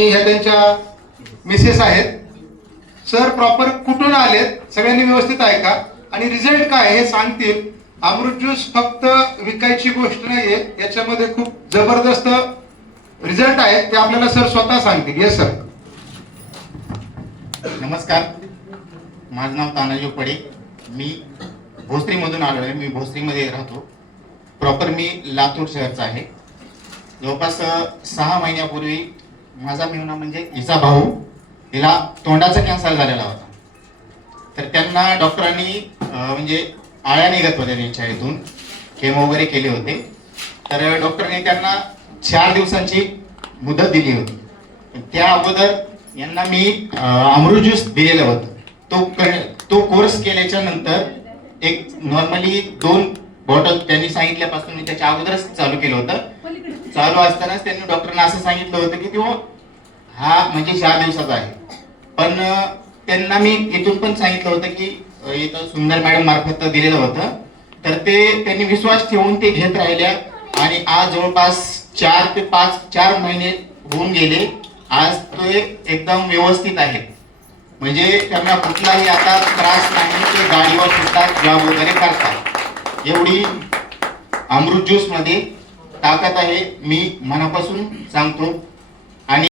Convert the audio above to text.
ह्या त्यांच्या मिसेस आहेत. सर प्रॉपर कुठून आलेत सगळ्यांनी व्यवस्थित ऐका आणि रिझल्ट काय हे सांगतील. अमृत ज्यूस फक्त विकायची गोष्ट नाहीये, याच्यामध्ये खूप जबरदस्त रिझल्ट आहे, ते आपल्याला सर स्वतः सांगतील. Yes sir. नमस्कार, माझं नाव तानाजी पडे. मी भोसरीमधून आलो आहे. मी भोसरीमध्ये राहतो. प्रॉपर मी लातूर शहरचा आहे. जवळपास 6 महिन्यापूर्वी माझा मेहुणा म्हणजे हिचा भाऊ, हिला तोंडाचा कॅन्सर झालेला होता. तर त्यांना डॉक्टरांनी म्हणजे आळ्या निघत होत्या त्यांच्या इथून, केमो वगैरे केले होते. तर डॉक्टरांनी त्यांना 4 दिवसांची मुदत दिली होती. त्या अगोदर यांना मी अमृत ज्यूस दिलेलं होतं. तो कोर्स केल्याच्या नंतर एक नॉर्मली 2 बॉटल त्यांनी सांगितल्यापासून मी त्याच्या अगोदरच चालू केलं होतं. चालू असतानाच त्यांनी डॉक्टरांना असं सांगितलं होतं की तो हा म्हणजे 4 दिवसाचा आहे. पण त्यांना मी इथून पण सांगितलं होतं की इथं सुंदर मॅडम मार्फत दिलेलं होतं. तर ते त्यांनी विश्वास ठेवून ते घेत राहिल्या आणि आज जवळपास 4 ते 4 महिने होऊन गेले. आज ते एकदम व्यवस्थित आहेत. म्हणजे त्यांना कुठलाही आता त्रास नाही. ते गाडीवर सुद्धा जॉब वगैरे करतात. एवढी अमृत ज्यूस मध्ये ताकद आहे, मी मनापासून सांगतो.